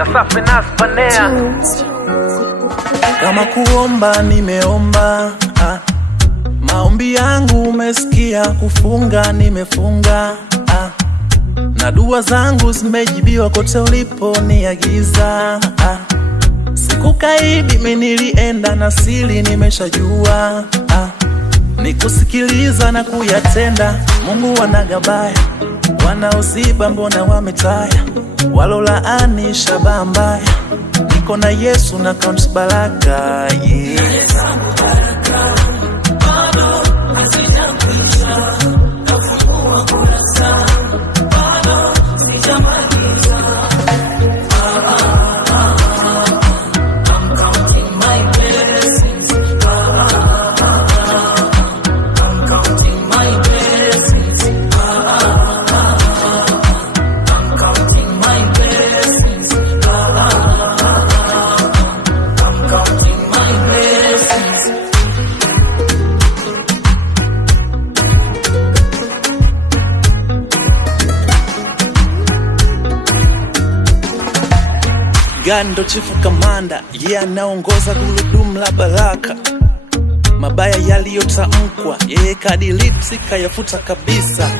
na Safi Nas Banea. Kama kuomba nimeomba, maombi yangu umesikia, kufunga nimefunga, na dua zangu zimejibiwa kote ulipo niagiza. Sikukaidi mimi nilienda na siri nimeshajua, nikusikiliza na kuyatenda. Mungu wanagabaya, wanaoziba mbona wametaya, walolaani shabaha mbaya. Niko na Yesu na count baraka, Gando chifu kamanda, anaongoza gurudumu la baraka. Mabaya yaliyotamkwa yeye kadilipsi kayafuta kabisa.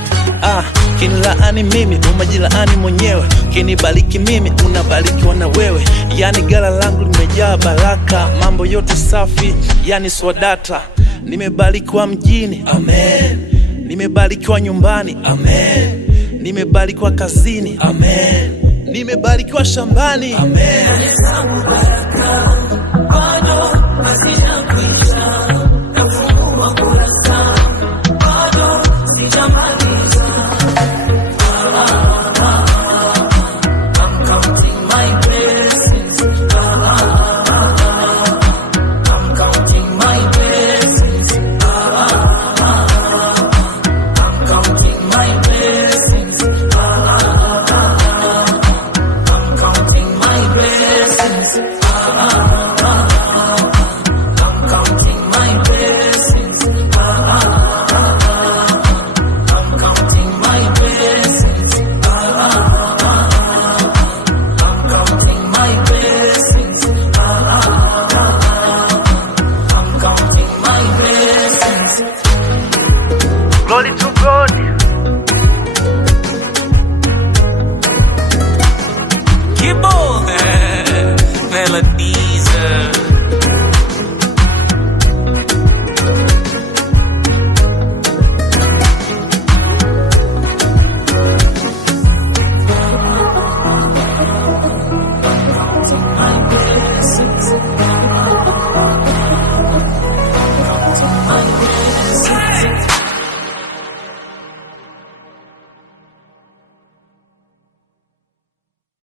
Kinilaani mimi umajilaani mwenyewe, kinibariki mimi unabarikiwa na wewe. Yani gala langu limejaa baraka, mambo yote safi yani swadata. Nimebarikiwa mjini, amen. Nimebarikiwa nyumbani, amen. Nimebarikiwa kazini, amen. Nimebarikiwa shambani, amen. Glory to God. Keep on, melody.